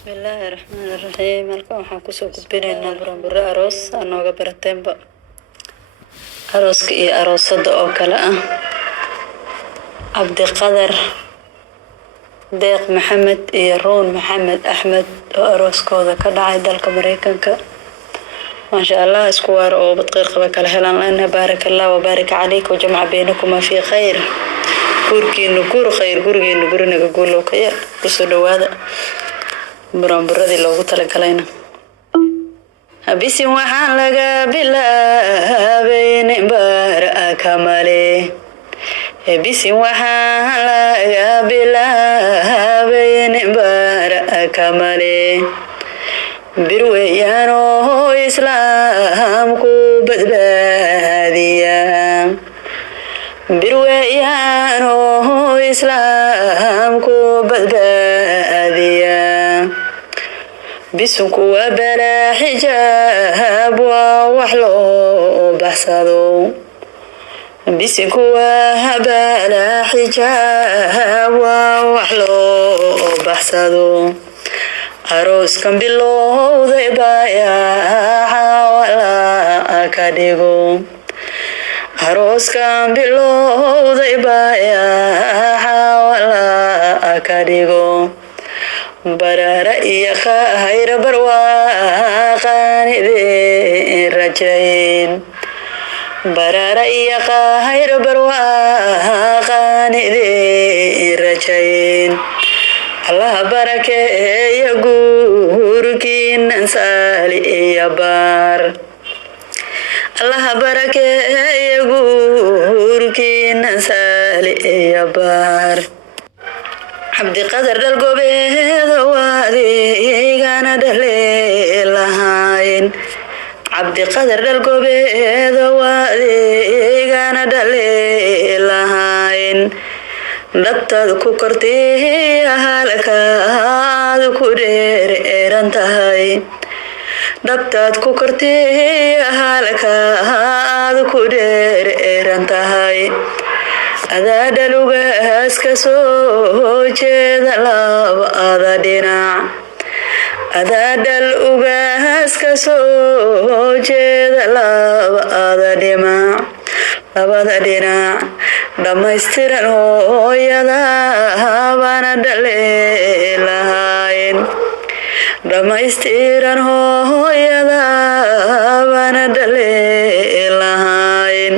بسم الله الرحمن الرحيم. halkan waxaan kusoo gudbinaynaa buranburo aroos aan nooga barateenba arooska iyo aroosada oo kale ah cabdiqadar deeq maxamed iyo ruun maxamed axmed oo arooskooda ka dhacay dalka Mareykanka. ما شاء الله اسكوار او بتقير قبا كلا هلان لنا بارك الله وبارك عليك وجمع بينكما في خير كوركي نكور خير كوركي نكور نقول لو كير بسولو هذا برامبردي لوgu talagalayna habisi waxaan laga bilaabay barakamale habisi waxaan laga bilaabay barakamale birwayano islaamku badbaadiya birwayano islaamku badbaadiya bisunku waa balaa xijaab waa wax loo baxsado bisunku waa balaa xijaab waa wax loo baxsado arooskan bilowday baayaca wala ka dhigo arooskan bilowday baayaca wala ka dhigo barara iyo khayr barwaaqanidin rajayn barara iyo khayr barwaaqanidin rajayn Allah barakeeyo guurkiinan saali iyo baar Allah barakeeyo guurkiinan saali iyo baar cabdiqadar dalgobeeda waadeegana dhaleelahayn cabdiqadar dalgobeeda waadeegana dhaleelahayn dhabtaad ku kortay halkaad ku dheeran tahay dhabtaad ku kortay halkaad ku dheeran tahay adaa dhalugaas ka soo jeeda labada dhinac adaa dhalugaas ka soo jeeda labada dhinac labada dhinac dhamaystiran hooyada bana dhaleelahayn dhamaystiran hooyada bana dhaleelahayn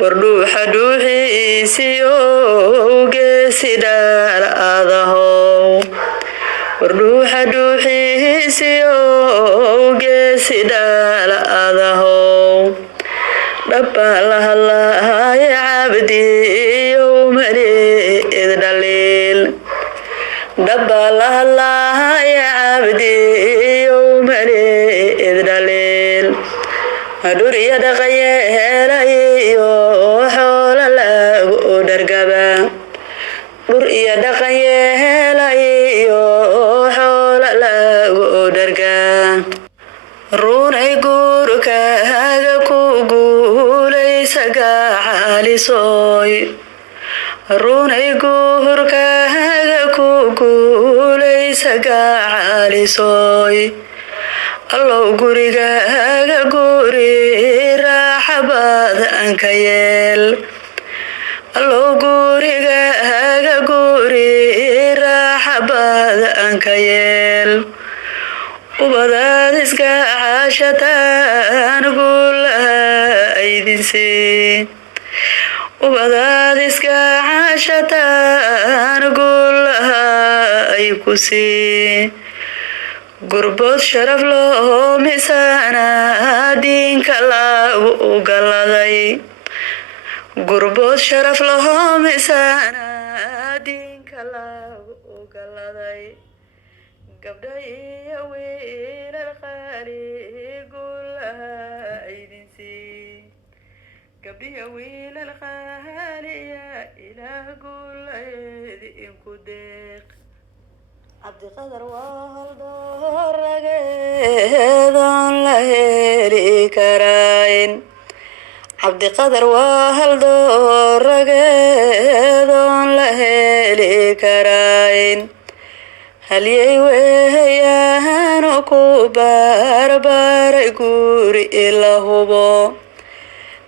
wardhuuxa dhuuxiisiyo geesi dhaalaadahow wardhuuxa dhuuxiisiyo geesi dhaalaadahow dhaba la hadlaaya cabdi yowmaneed dhaliil dhaba la hadlaaya cabdi yowmaneed dhaliil adhuriya dhaqanyeelayo xoola lagu dhargaba dhur iyo dhaqanyeelayo xoola lagu dhargaa runay guurkaaga ku guulaysa gacalisoy runay guurkaaga ku guulaysa gacalisoy allow gurigaaga guri raaxa badan ka yeel allow gurigaaga guri raaxa badan ka yeel ubadaad iska caashataan guulaha idin siin ubadaad iska caashataan guulaha ay ku siin gurbood sharaf loo misaana diinka lagu galaday gurbood sharaf loo misaana diinka lagu galaday gabdha iyo wiilal qaali guulaha idin siin gabdhiyo wiilal qaaliya ilaah guulaheed inku deeq cabdiqadar waa haldoorageedoon la heli karayn cabdiqadar waa haldoorageedoon la heli karayn halyey weeyaano ku baarbaaray guri ila hubo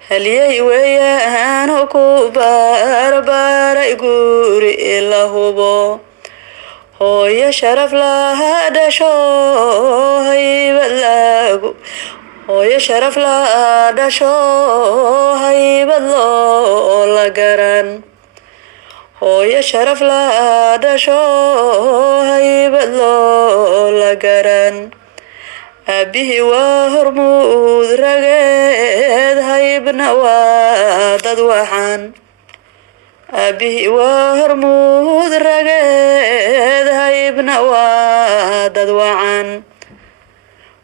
halyey weeyaano ku baarbaaray guri ila hubo hooyo sharaf laha dhasho haybad lagu hooyo sharaf laha dhasho haybad loo la garan hooyo sharaf laha dhasho haybad loo la garan aabihii waa hormuud rageed haybna waa dad waxaan aabihii waa hormuud rageed haybna waa dad wacan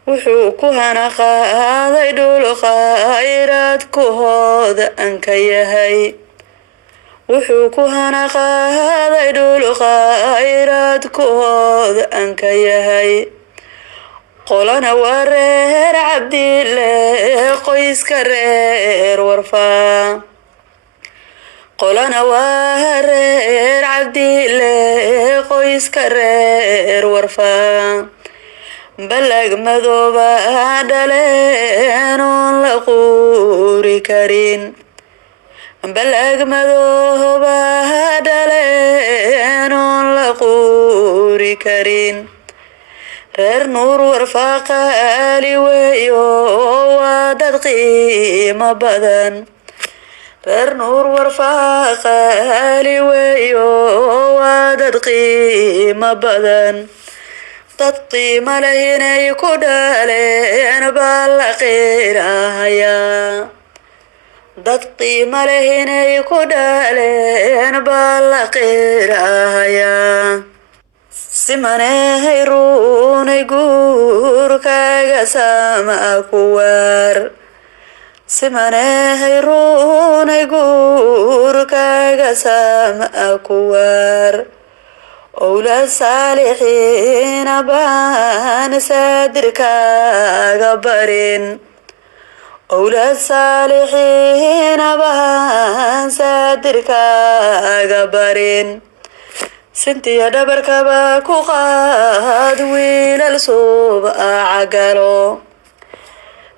wuxuu ku hana qaaday dhul khayraad ku hooda aan ka yahay wuxuu ku hana qaaday dhul khayraad ku hooda aan ka yahay qolana waa reer cabdile qoyska reer warfaa qolana waa reer cabdile qoyska reer warfaa balag madooba dhaleen oon la quuri karin balag madooba dhaleen oon la quuri karin reer nuur warfaa qaali weeyo waa dad qiimo badan reer nuur warfaa qaali weeyo waa dad qiimo badan dad qiimo leh inay ku dhaleen baa la qirahayaa dad qiimo leh inay ku dhaleen baa la qirahayaa simanay runay guurkaaga sama ku waar simanay runay guurkaaga sama ku waar أولاد صالحين بان سادركاغا برين أولاد صالحين بان سادركاغا برين سنتي دبركبا كو قاد ويل الصوب عقلو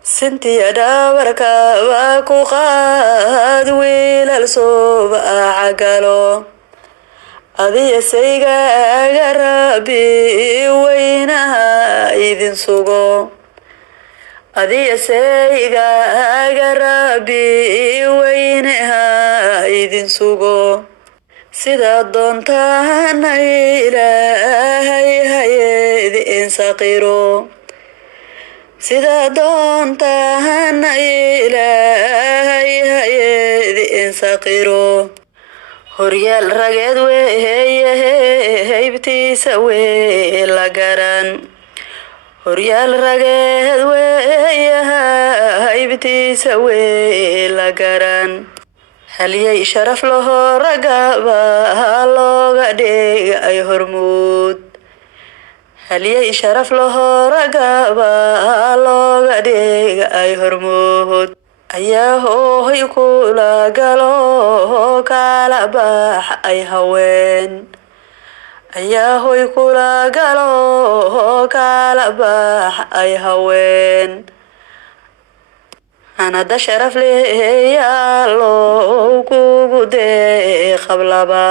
سنتي دبركبا كو قاد ويل الصوب عقلو adiya saygaaga rabbi weynaha idin sugo adiya saygaaga rabbi weynaha idin sugo sida doontaana ilaahay hayed insaqiro sida doontaana ilaahay hayed insaqiro horyaal rageed weeye haybtiisa wee la garan horyaal rageed weeye haybtiisa wee la garan halyey sharaf laho ragaba looga dhigay hormuud halyey sharaf laho ragaba looga dhigay hormuud ayaa hooy kula galo kala bax ay haween ayaa hooy kula galo kala bax ay haween anada sharaf leeyaalo kugu dee qablaba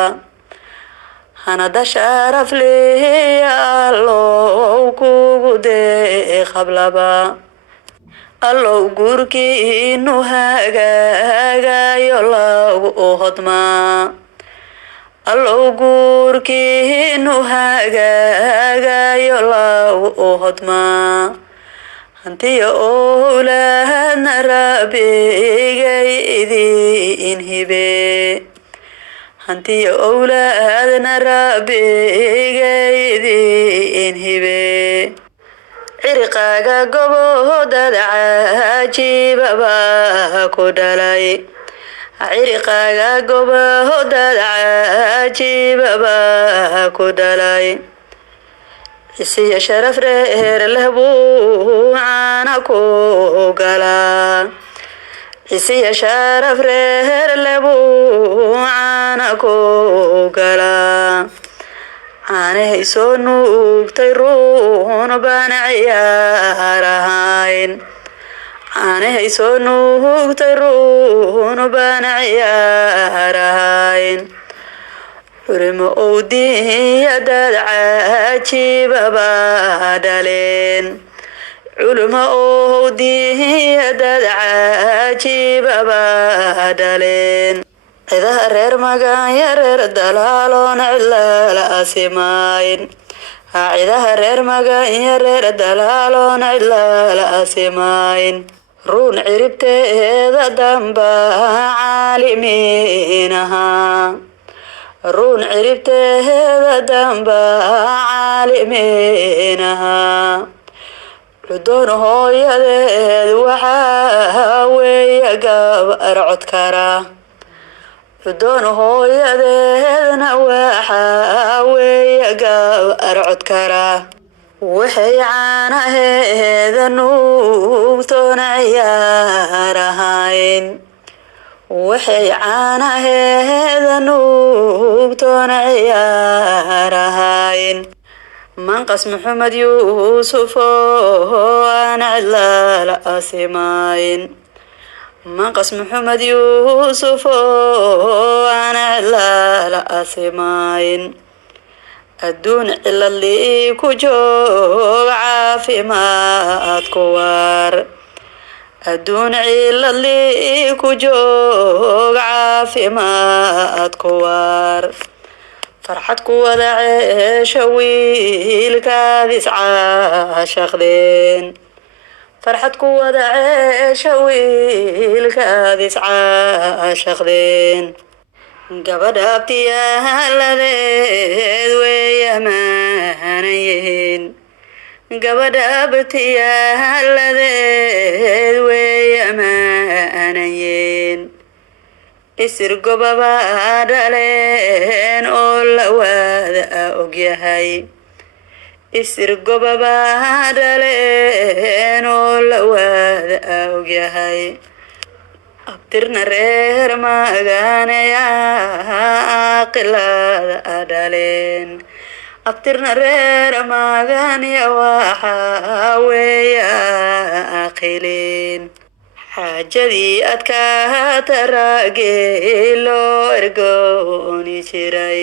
anada sharaf leeyaalo kugu dee qablaba allow guurkiinu hagaagayo lagu hodmaa allow guurkiinu hagaagayo lagu hodmaa hantiya owlaadna rabbigay idin hibe hantiya owlaadna rabbigay idin hibe cirqaaga goboodada cajiibaba ku dhalay cirqaaga goboodada cajiibaba ku dhalay isiya sharaf reer leh buu caana ku galaa isiya sharaf reer leh buu caana ku galaa caanahay soo nuugtay ruun baana ciyaarahayn caanahay soo nuugtay ruun baana ciyaarahayn xurimo owdiyadaad cajiibaba dhaleen culimo owdiyadaad cajiibaba dhaleen cidaha reer magaanya reer dalaaloona cidlaala asimayn cidaha reer magaanya reer dalaaloona cidlaala asimayn ruun ciribteeda damba caalimiinaha ruun ciribteeda damba caalimiinaha cudoon hooyadeed waxaa weeye gabar cod kara cudoon hooyadeedna waxaa weeye gabar cod kara waxay caanaheeda nuugtoona ciyaarahayn waxay caanaheeda nuugtoona ciyaarahayn manqas maxamed yuusuf oo aan cidlaala asimayn manqas maxamed yuusuf oo aan cidlaala asimayn adduun ciladlii ku joog caafimaad ku waar adduun ciladlii ku joog caafimaad ku waar farxad ku wada ceesha wiilkaad iscaashaqdeen farxad ku wada ceesha wiilkaad iscaashaqdeen gabadha abtiyaaladeed weeye maanayihiin gabadha abtiyaaladeed weeye maanayiin isir gobaba dhaleen oo la wada ogyahay isir gobaba dhaleen oo la wada ogyahay abtirna reer magaanaya aqilada dhaleen abtirna reer magaanaya waxaa weeye aqilin xaajadii adkaata raagee loo ergooni jiray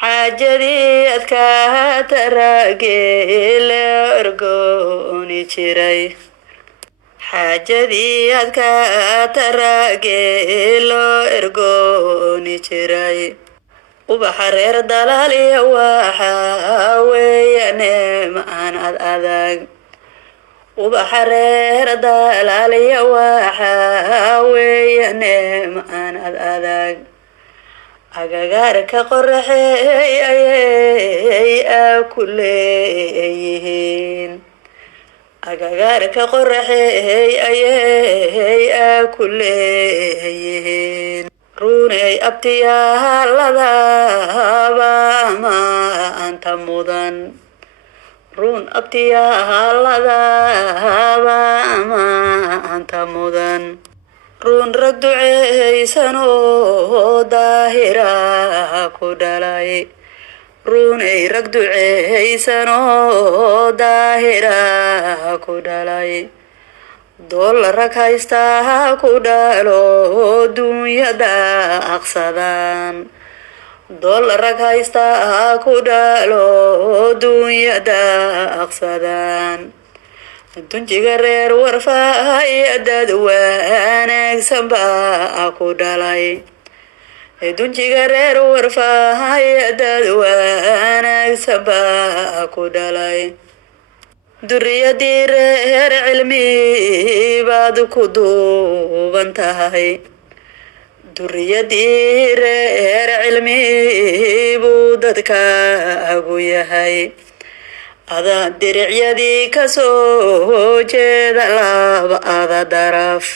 xaajadii adkaata raagee loo ergooni jiray xaajadii adkaata raagee loo ergooni jiray ubaxa reer dalaaliya waxaa weeye neemaan ad adag ubaxa reer dalaaliya waxaa weeye neemaan ad adag agagaarka qoraxey ayay ku leeyihiin agagaarka qoraxey ayay ku leeyihiin ruuney abtiyaaladaba maanta mudan ruun abtiyaaladaba maanta mudan ruun rag duceysan oo daahira ku dhalay ruuney rag duceysan oo daahira ku dhalay dool rag haysta ku dhalo dunyada aqsadaan dool rag haysta ku dhalo dunyada aqsadaan dunjiga reer warfaay dad wanaagsan baa ku dhalay dunjiga reer warfaay dad wanaagsan baa ku dhalay duriyadii reer cilmi baad ku duuban tahay duriyadii reer cilmi buu dadkaagu yahay adaa diricyadii kasoo jeeda laba ada daraf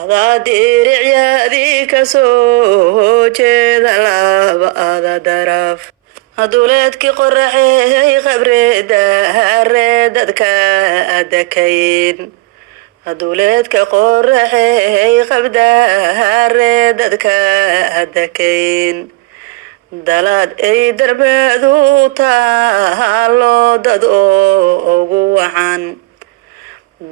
adaa diricyadii kasoo jeeda laba ada daraf aduleedkii qoraxey qabreeda reedadka adakayn aduleedka qoraxey qabda reedadka adakayn dalaad ay darbeedu taalo dad ugu wacan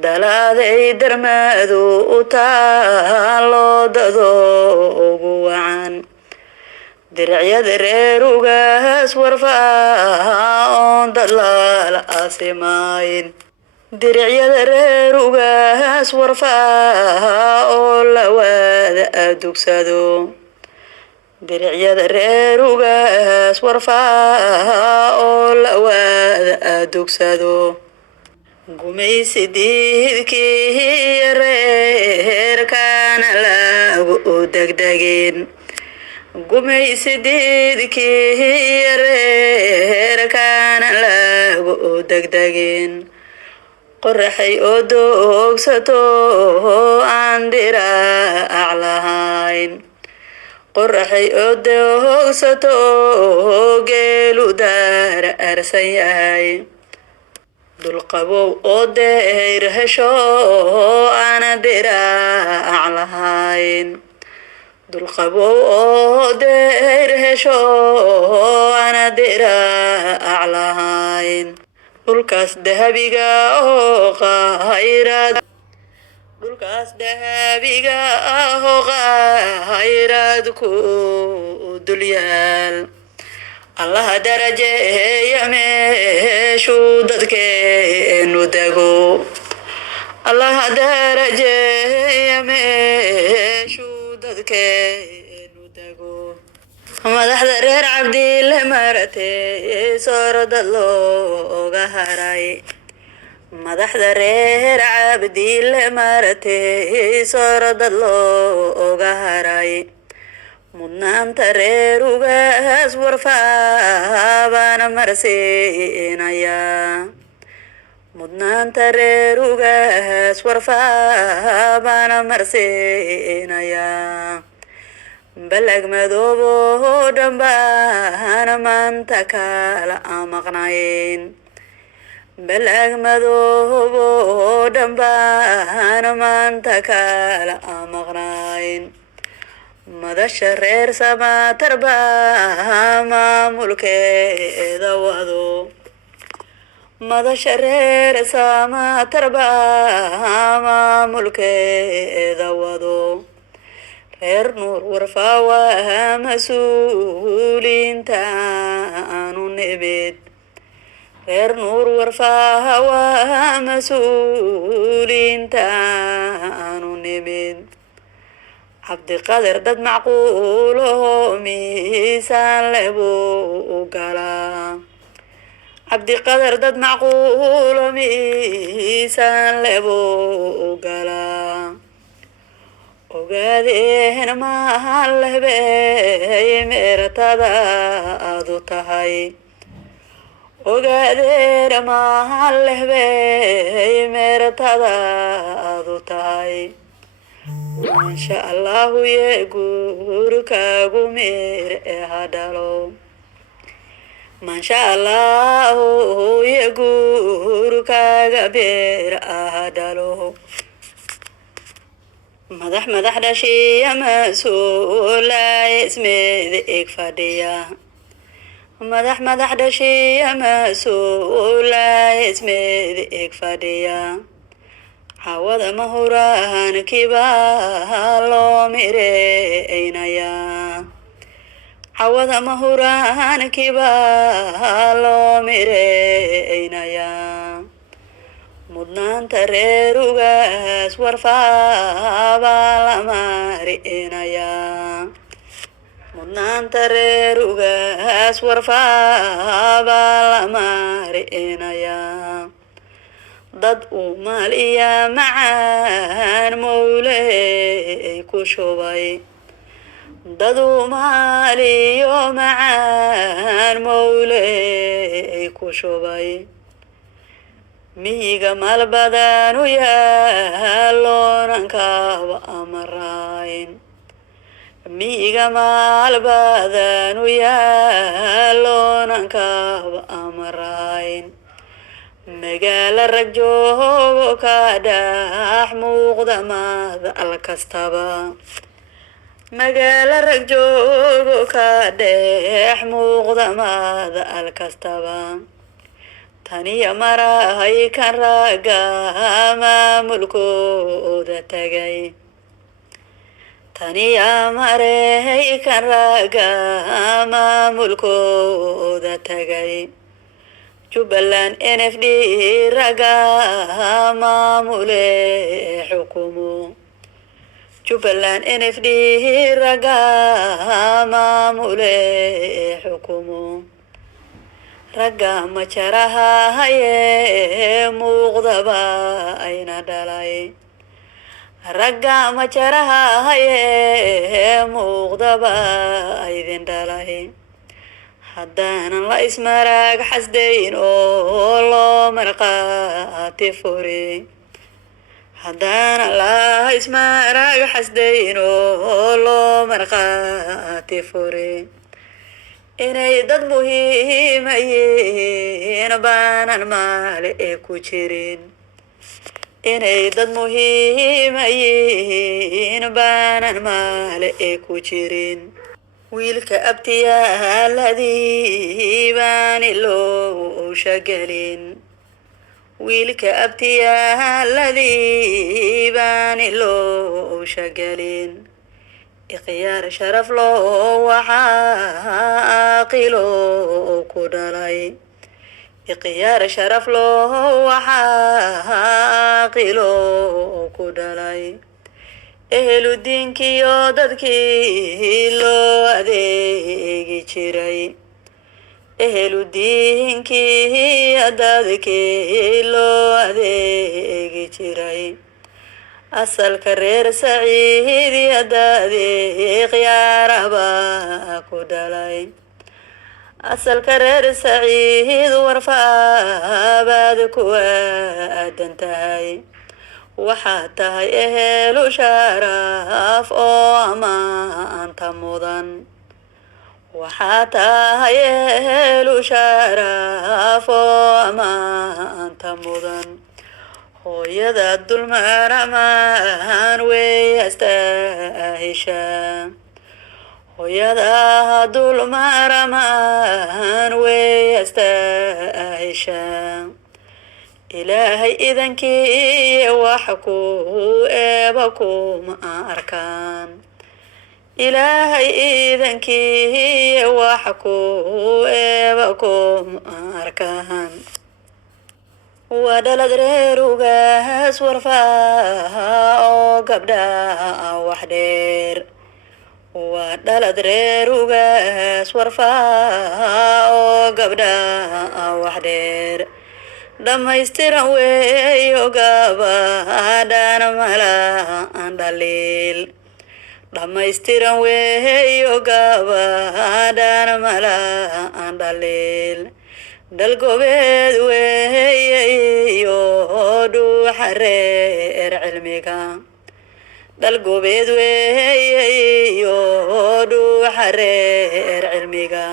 dalaad ay darmeedu taalo dad ugu wacan diracyada reer ugaas warfaa dad la aasimayn diracyada reer ugaas warfaa oo la wada adugsado diracyada reer ugaas warfaa oo la wada adugsado gumaysi diidkii reerkana lagu degdegin gumaysi diidkii reerkana lagu degdegin qoraxay oo doogsato aan diraac lahayn qoraxay oo doogsato geelu daara arsan yahay dulqabow oo deyr hesho aan diraac lahayn dulqabow oo deyr hesho aan diraac lahayn dhulkaas dahabiga oo khayraad dhulkaas dahabiga oo khayraad ku dul yaal allaha darajeeya meeshuu dadkeenu dego allaha darajeeya meeshuu dadkeenu dego madaxda reer cabdile maratee soorada looga haray madaxda reer cabdile maratee soorada looga haray mudnaanta reer ugaas warfaa baana marsiinayaa mudnaanta reer ugaas warfaa baana marsiinayaa balag madoobo dhambaana maanta kala maqnayn balag madoobo dhambaana maanta kala maqnayn madasha reer samatar baa maamulkeeda wado madasha reer samatar baa maamulkeeda wado reer nuur warfaa waa mas-uuliinta aanu nimid reer nuur warfaa waa mas-uuliinta aanu nimid cabdiqadir dad macquulo miisaan leh buu galaa cabdiqadir dad macquulo miisaan leh buu galaa ogaadeen mahan lehbey meeratada aadu tahay ogaadeen mahan lehbey meeratada aadu tahay maasha allahu ye guurkaagu meer ee hadhalo maasha allahu ye guurkaaga beer hadhalo madax dhashiya mas-uulay ismeed eg fadhiya madax dhashiya mas-uulay ismeed eg fadhiya cawada mahuraankiba loo mireynayaa cawada mahuraankiba loo mireynayaa mudnaanta reer ugaas warfaa baa la marinayaa mudnaanta reer ugaas warfaa baa la marinayaa dad uu maal iyo macaan mowley ku shubay dad uu maal iyo macaan mowley ku shubay miyiga maal badanu yaaloonankaba amarayn miyiga maal badanu yaaloonankaba amarayn magaala rag joogo ka dhex muuqda madal kastaba magaalo rag joogo ka dhex muuqda maada alkastaba taniya marahay kan ragga maamulkooda tagay taniya marehay kan ragga maamulkooda tagay Jubbaland NFD ragga maamule xukumo Jubbaland NFD ragga maamule xukumo ragga majaraha haye muuqdaba ayna dhalay ragga majaraha haye muuqdaba aydin dhalay haddaanan la ismaraag xasdayn oo loo marqaati furin haddaanan la ismaraag xasdayn oo loo marqaati furin inay dad muhiima yihiin baanan maale ee ku jirin inay dad muhiima yihiin baanan maale ee ku jirin wiilka abtiyaaladii baan loo shagelin wiilka abtiyaaladii baan loo shagelin ikhyaar sharaf loo waxaa qilo ku dhalay ikhyaar sharaf loo waxaa qilo ku dhalay ehlu diinkiyo dadkii loo adeegi jiray ehlu diinkii dadkii loo adeegi jiray asalka reer saciid yadaadii khiyaaraba ku dhalay asalka reer saciid warfaabaad ku aadan tahay waxaa tahay ehelu sharaf oo amaanta mudan waxaa tahay ehelu sharaf oo amaanta mudan hooyada dulmaramaan wey astaahisha hooyada dulmaramaan wey astaahisha ilaahay idankii wax ku eeba kuma arkaan ilaahay idankii wax ku eeba kuma arkaan waa dhalad reerugaas warfaa oo gabdha wax dheer waa dhalad reerugaas warfaa oo gabdha wax dheer dhamaystiran weeyo gabadhan malaan dhaliil dhamaystiran weeyo gabadhan malaan dhaliil dalgobeed weeyo dhuuxa reer cilmiga dalgobeed weeyo dhuuxa reer cilmiga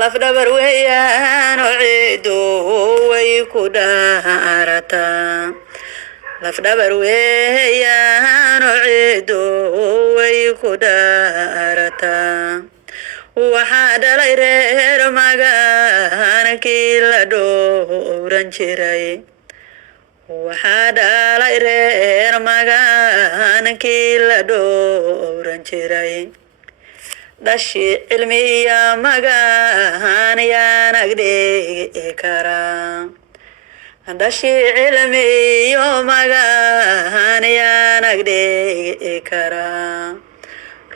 lafdhabar weeyaano ciidu way ku dhaarataa lafdhabar weeyaano ciidu way ku dhaarataa waxaa dhalay reer magaankii la dhowran jiray waxaa dhalay reer magaankii la dhowran jiray dhashi cilmiya magaan yaan agdhigi karaa dhashi cilmiyo magaan yaan agdhigi karaa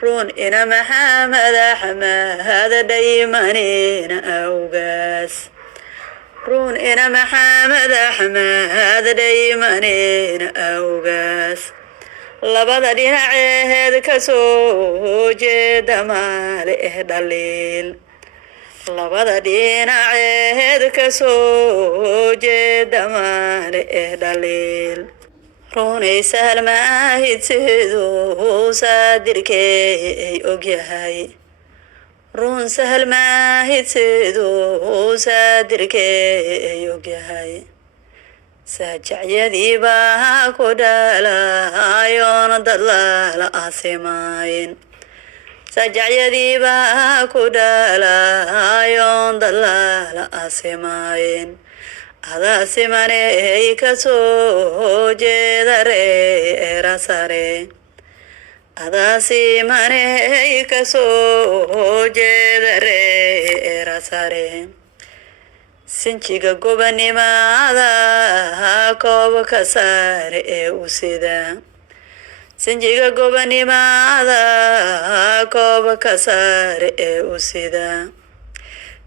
run ina maxamed axmed dhaymanina awgaas run ina maxamed axmed dhaymanina awgaas labada dhinaceed ka soo jeeda maale dhaliil labada dhinaceed ka soo jeeda maale dhaliil runay sahal maahid siduu saadirkey ogyahay run sahal maahid siduu saadirkey ogyahay saajacyadii baa ku dhalayoon dad lala aasimayn سجعيدي باكو دالا يون دلالا أسماين هذا سماني كسو جدري رساري هذا سماني كسو جدري رساري sinjiga gobanimaada kooba ka saare ee u sida sinjiga gobanimaada kooba ka saare ee u sida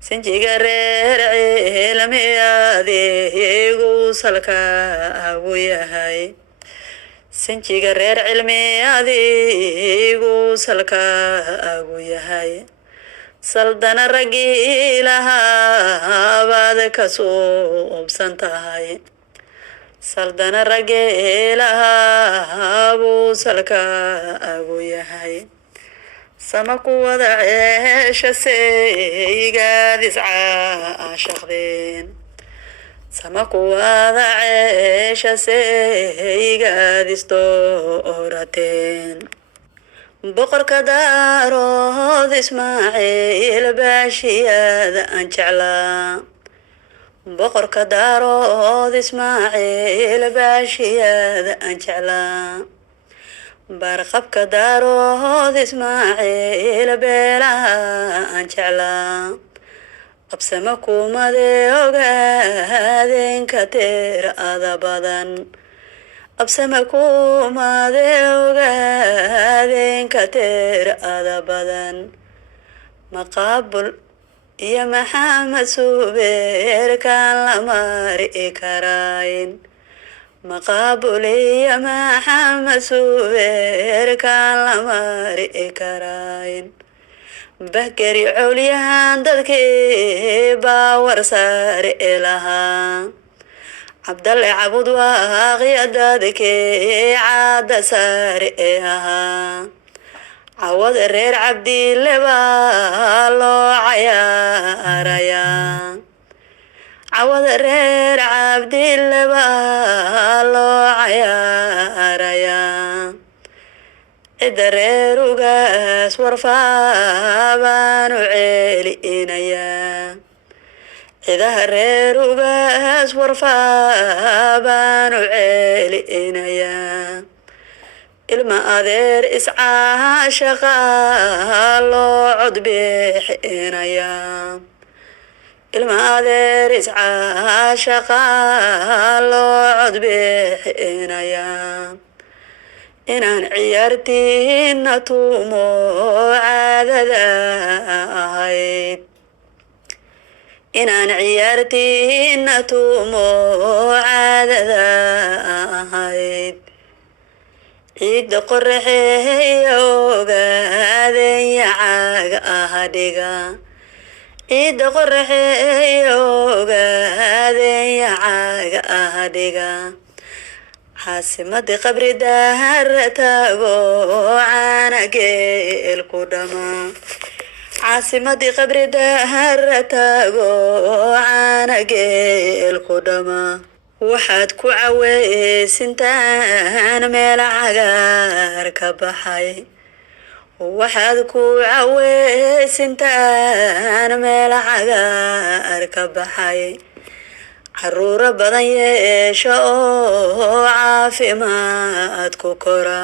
sinjiga reer cilmiyaadigu salka ugu yahay sinjiga reer cilmiyaadigu salka ugu yahay saldana ragii lahaa baad ka suubsan tahay saldana ragii lahaa buu salka ugu yahay sama ku wada ceesha seygaadis caashaqdeen sama ku wada ceesha seygaadis doorateen boqorka daarood ismaaciil baashiyada aan jeclaa boqorka daarood ismaaciil baashiyada aan jeclaa barqabka daarood ismaaciil beelaha aan jeclaa qabsama kumade ogaadeen ka tirada badan absama kumade ogaadeen ka tirada badan maqaabul iyo maxamed subeerkaan la mari karayn maqaabul iyo maxamed subeerkaan la mari karayn bakari cawliyahan dadkii baawar saare lahaa cabdalle cabud waaqiya dadkii caada saare ahaa cawada reer cabdille baa loo cayaarayaa cawada reer cabdille baa loo cayaarayaa cidda reer ugaas warfaa baanu ceelinayaa cidaha reer ugaas warfaa baanu ceelinayaa ilma adeer iscaashaqa loo codbixinayaa ilma adeer iscaashaqa loo codbixinayaa inaan ciyaartiina tuumo caadada ahayd inaan ciyaartiina tuumo caadada ahayd ciidda qoraxeeya ogaadenya caaga ahadhiga ciidda qoraxeeya ogaadenya caaga ahadhiga caasimadii qabri daara taago caana geel ku dhama caasimadii qabri daara taago caana geel ku dhama waxaad ku caweysintaan meel cagaar ka baxay waxaad ku caweysintaan meel cagaar ka baxay caruuro badan yeesha oo caafimaad ku kora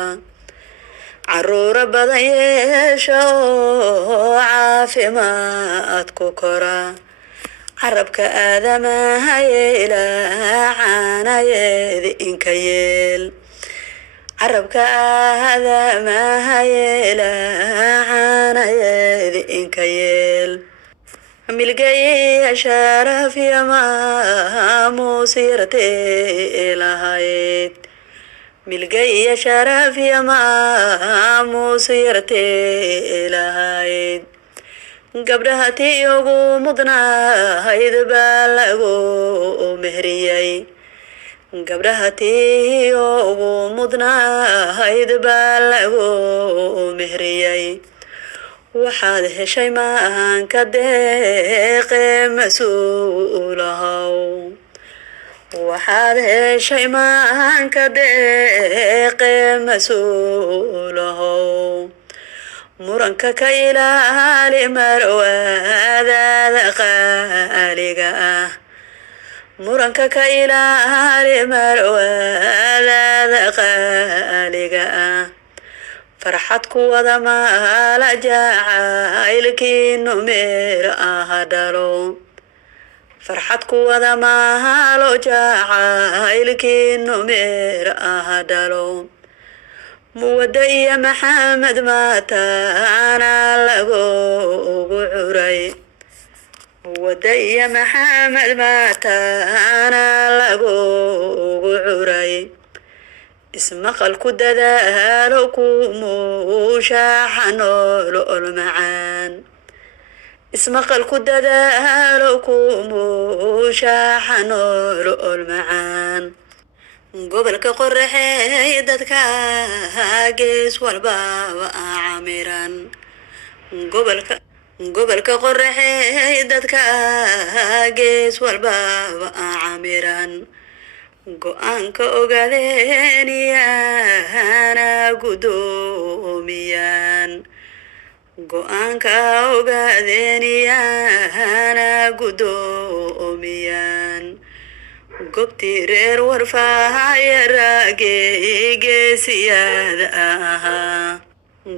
caruuro badan yeesha oo caafimaad ku kora carabka aadamaha yeelaa caanayeedi inka yeel carabka aadamaha yeelaa caanayeedi inka yeel milgeeya sharaf iyo maamuus yartee lahayd milgeeya sharaf iyo maamuus yartee lahayd gabdhaha tii ugu mudnahayd baa lagu mehriyey gabdhaha tii ugu mudnahayd baa lagu mehriyey waxaad heshay maanka deeqe mas-uulahow waxaad heshay maanka deeqe mas-uulahow muranka ka ilaali marwadaada qaaliga ah muranka ka ilaali marwadaada qaaliga ah farxad ku wada maala jacaylkiinu meer ah dhalo farxad ku wada maalo jacaylkiinu meer ah dhalo muwada iyo maxamed maataana lagu ugu curay muwada iyo maxamed maataana lagu ugu curay ismaqal ku dadaalo ku muushaxa nolol macaan ismaqal ku dadaalo ku muushaxa nolol macaan gobolka qoraxey dadka gees walbaba camiran gobolka qoraxey dadka gees walbaba camiran go-aanka ogaadeeniyana gudoomiyaan go-aanka ogaadeeniyana gudoomiyaan gobtii reer warfaaya raageegeesiyaada ahaa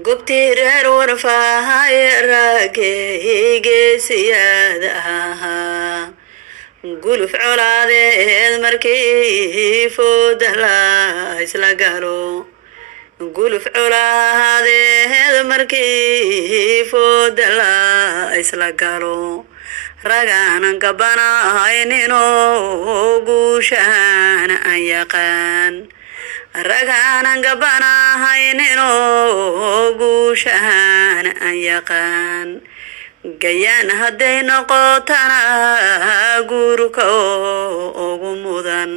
gobtii reer warfaaya raageegeesiyaada ahaa guluf colaadeed markii fooda la isla galo guluf colaadeed markii fooda la isla galo ragaanan gabanahayninoo guushahan aan yaqaan ragaanan gabanahayninoo guushahan aan yaqaan gayaan hadday noqotana guurka ugu mudan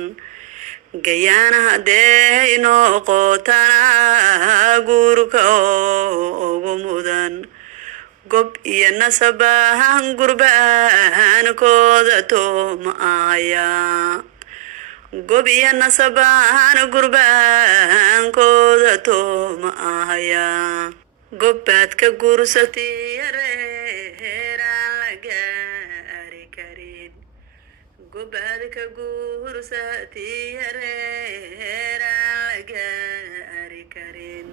gayaan hadday noqotana guurka ugu mudan gob iyo nasabahan gurbaankooda toomaya gob iyo nasabahan gurbaankooda toomaya gobbaad ka guursatay reeraan la gaari karin gobbaad ka guursatay reeraan la gaari karin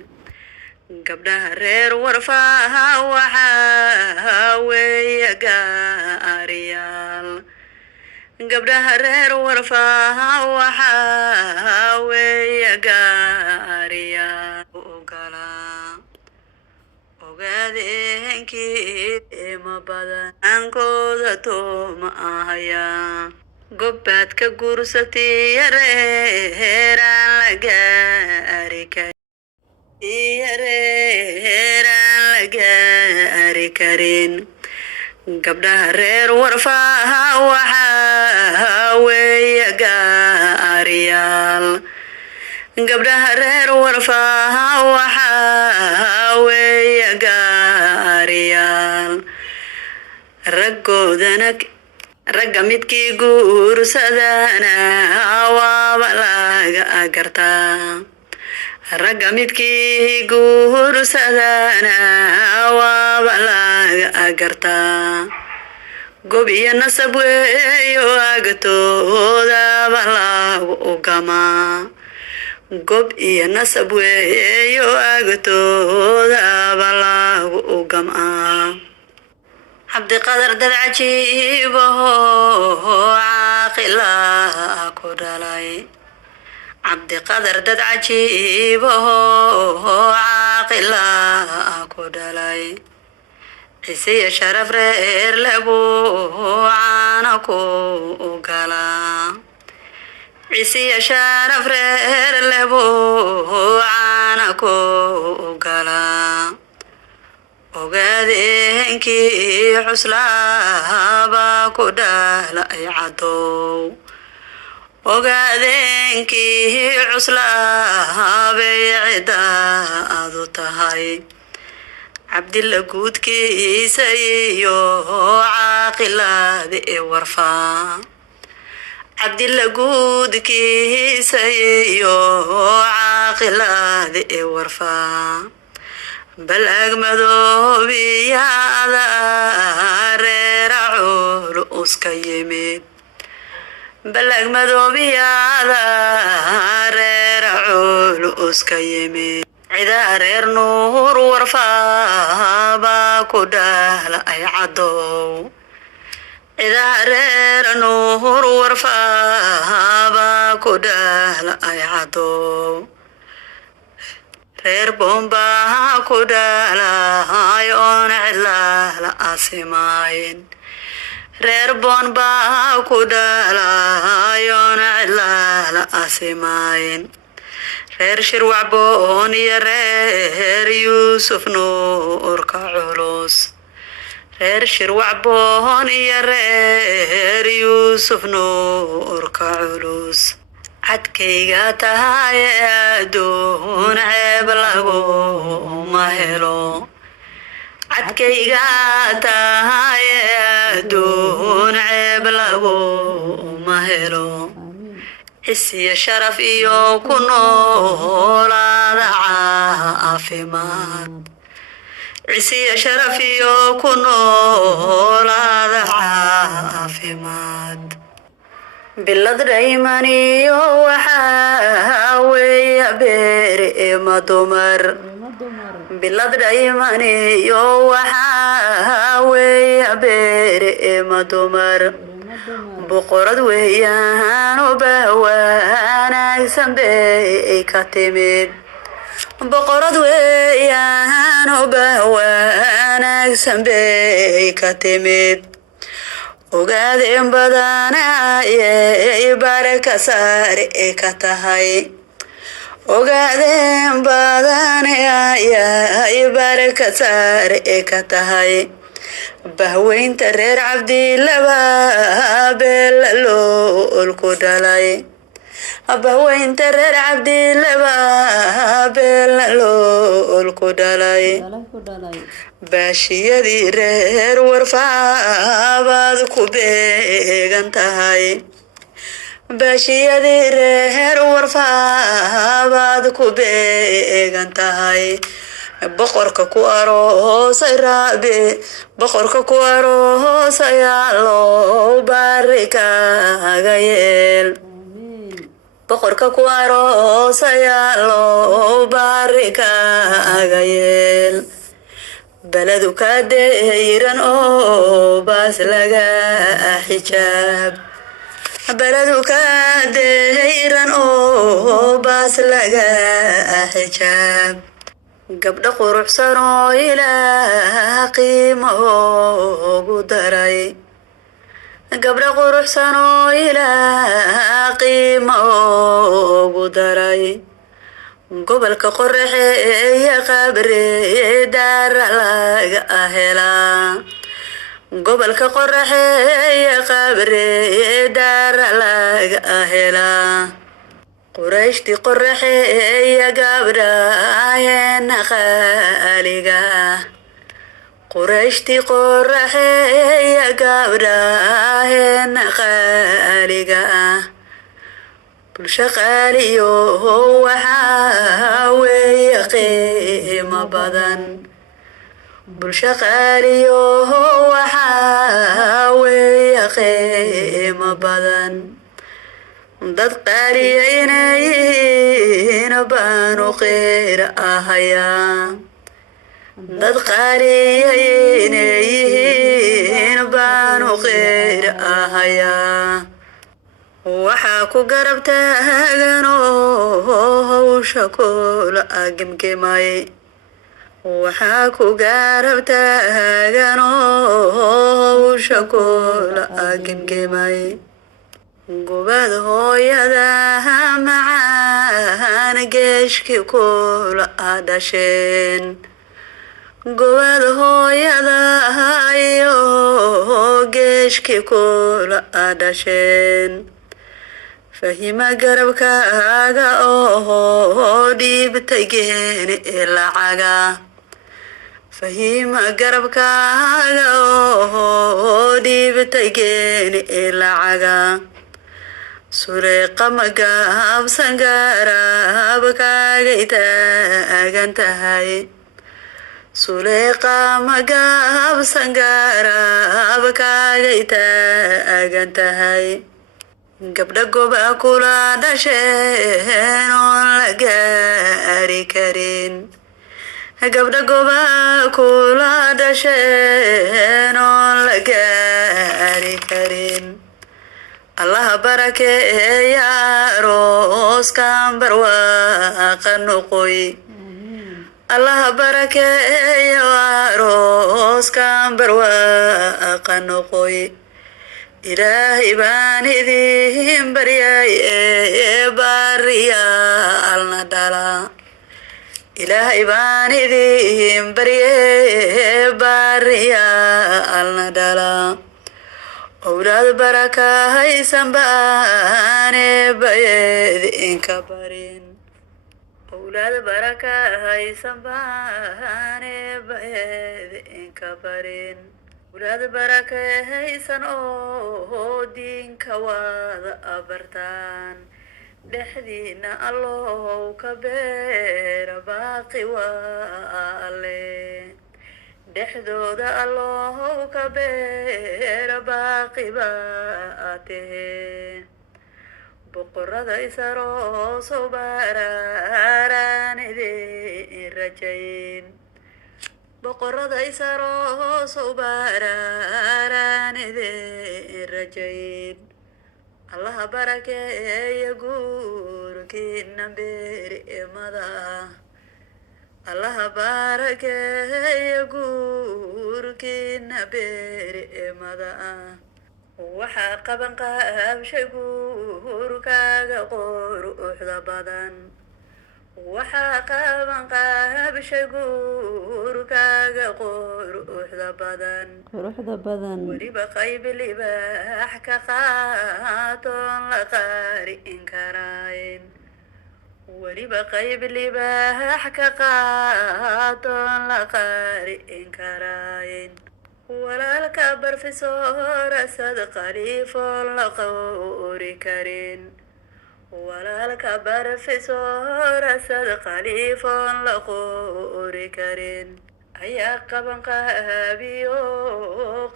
gabdhaha reer warfaha waxaa weeye gaariyaal gabdhaha reer warfaha waxaa weeye gaariyaal ogolaa ogaadeenkii ma badankooda tooma ahaya gobbaad ka guursatay reeraan la gaari karin reeraan la gaari karin gabdhaha reer warfaha waxaa weeye gaariyaal gabdhaha reer warfaha waxaa weeye gaariyaal ragga midkii guursadana waaba laga gartaa ragga midkii guursadana waaba laga gartaa gob iyo nasab weeyo agtoodaba lagu ugamaa gob iyo nasab weeyo agtoodaba lagu ugamaa cabdiqadar dad cajiibaho caaqila ku dhalay cabdiqadar dad cajiibaho caaqila ku dhalay cisiya sharaf reer lebuu caana ku galaa cisiya sharaf reer lebuu caana ku galaa ogaadeenkii xuslaaba ku dhalay cadow ogaadeenkii cuslaabay cidaadu tahay cabdilla guudkiisa iyo caaqilaada ee warfaa cabdilla guudkiisa iyo caaqilaada ee warfaa بلغ مذوبي هذا ريرعول أسكيمين بلغ مذوبي هذا ريرعول أسكيمين عذا رير نور ورفا باكو دهل أي عدو إذا رير نور ورفا باكو دهل أي عدو reer bombaa ku dhalahayoon cidlaa la aasimayn reer boonbaa ku dhalahayoon cidlaa la aasimayn reer shirwacboon iyo reer yuusuf nuurka culus reer shirwacboon iyo reer yuusuf nuurka culus cadkayga tahay adduun ceeb laguma helo cadkayga tahay adduun ceeb laguma helo isiya sharaf iyo ku noolaada caafimaad isiya sharaf iyo ku noolaada caafimaad bilad dhaymaniyo waxaa weeya beer ima dumar bilad dhaymaniyo waxaa weeya beer ima dumar boqorad weeyaan uba wanaagsan bay ka timid boqorad weeyaan uba wanaagsan bay ka timid ogaadeen badanayay baraka saare ka tahay ogaadeen badanayay baraka saare ka tahay bahweynta reer cabdilaba beelalool ku dhalay bahweynta reer cabdilaba beelalool ku dhalay baashiyadii reer warfaabaad ku beegan tahay baashiyadii reer warfaabaad ku beegan tahay boqorka ku aroosay raabe boqorka ku aroosay allow barikaaga yeel boqorka ku aroosay allow barikaaga yeel beledu ka deyran oo baas laga xijaab beledu ka deyran oo baas laga xijaab gabdha quruxsan oo ilaah qiimo ugu daray gabdha quruxsan oo ilaah qiimo ugu daray gobolka qoraxeeya qabre daara laga helaa gobolka qoraxeeya qabre daara laga helaa qurayshti qoraxeeya gabdhaayena qaaliga qurayshti qoraxeeya gabdhaayena qaaliga bulsho qaaliyo waxaa weeye qiimo badan bulsho qaaliyo waxaa weeye qiimo badan dad qaaliya inay yihiin baanu qeyr ahayaa dad qaaliya inay yihiin baanu qeyr ahayaa waxaa ku garab taagan oo hawsha kula gemgemay waxaa ku garab taagan oo hawsha kula gemgemay gobad hooyada macaan geeshkii kula dhasheen gobad hooyada iyo geeshkii kula dhasheen fahima garabkaaga oo dhiibtay geeni lacaga fahima garabkaaga oo dhiibtay geeni lacaga sureeqa magaabsan garabkaagay taagan tahay suleeqa magaabsan gaaraabkaagay taagan tahay gabdha goba kula dhasheen oon la gaari karin gabdha goba kula dhasheen oon la gaari karin allaha barakeeya arooskan barwaaqa noqoy allaha barakeeya arooskan barwaaqa noqoy ilaahay baan idin baryay ee baariyaalna dhala ilaahay baan idin baryay ee baariyaalna dhala owlaad baraka haysan baane bayeed inka barin owlaad baraka haysan baane bayeed inka barin owlaad baraka haysan oo diinka wada abartaan dhexdiina allow ka beera baaqi waale dhexdooda allow ka beera baaqi baatee boqorada isaroosow baaraan idin rajayn boqorada isaroosow baaraan idin rajayn allaha barakeeya guurkiina beeri imada allaha barakeeya guurkiina beeri imada waxaa qaban qaabshay guurkaaga quruxda badan waxaa qaban qaabshay guurkaaga quruxda badan weliba qayb libaax ka qaatoon la qaari'in karayn weliba qayb libaax ka qaatoon la qaari'in karayn walaalka barfisoora sad qaliifoon la qawri karin walaalka barfisoora sad qaliifoon la qawri karin ayaa qaban qaabiyo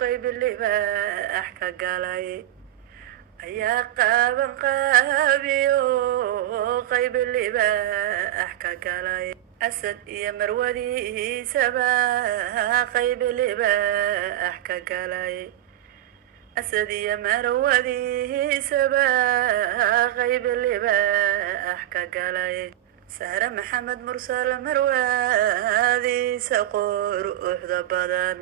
qayb libaax ka galay ayaa qaban qaabiyo qayb libaax ka galay asad iyo marwadiisaba qayb libaax ka galay asad iyo marwadiisaba qayb libaax ka galay sahre maxamed mursal marwaadiisa quruxda badan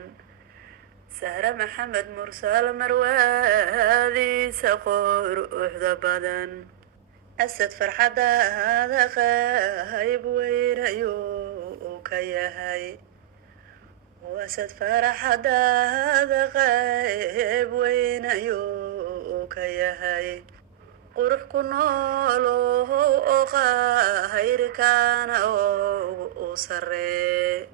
sahre maxamed mursal marwaadiisa quruxda badan asad farxadaada qayb weyn ayuu ka yahay asad farxadaada qayb weyn ayuu ka yahay qurux ku noolow oo khayrkaana oo saree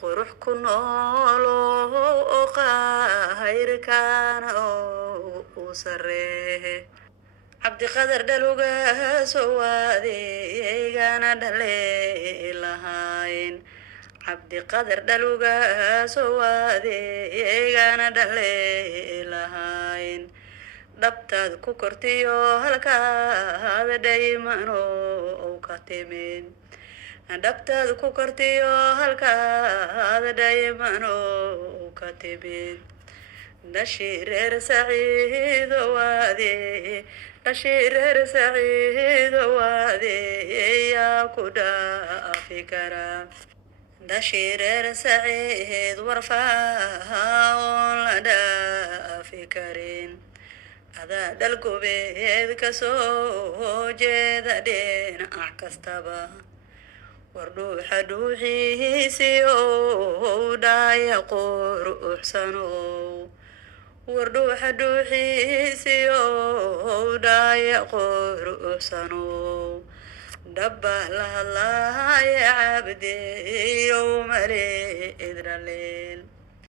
qurux ku noolow oo khayrkaana oo saree cabdiqadar dhalugaasoo waadeegana dhale lahayn cabdiqadar dhalugaasoo waadeegana dhale lahayn dhabtaad ku kortiyo halkaada dhaymano ka timid dhabtaad ku kortiyo halkaada dhaymano ka timid dhashii reer saciido waade dhashii reer saciido waade yaa ku dhaafi karaa dhashii reer saciid warfaa oon la dhaafi karin adaa dhal gobeed kasoo jeeda dhinac kastaba war dhuuxa dhuuxiisiyo dhaaya quruxsanow war dhuuxa dhuuxiisiyo dhaaya quruxsanow dhaba la hadlaaya cabdiyow male idraleel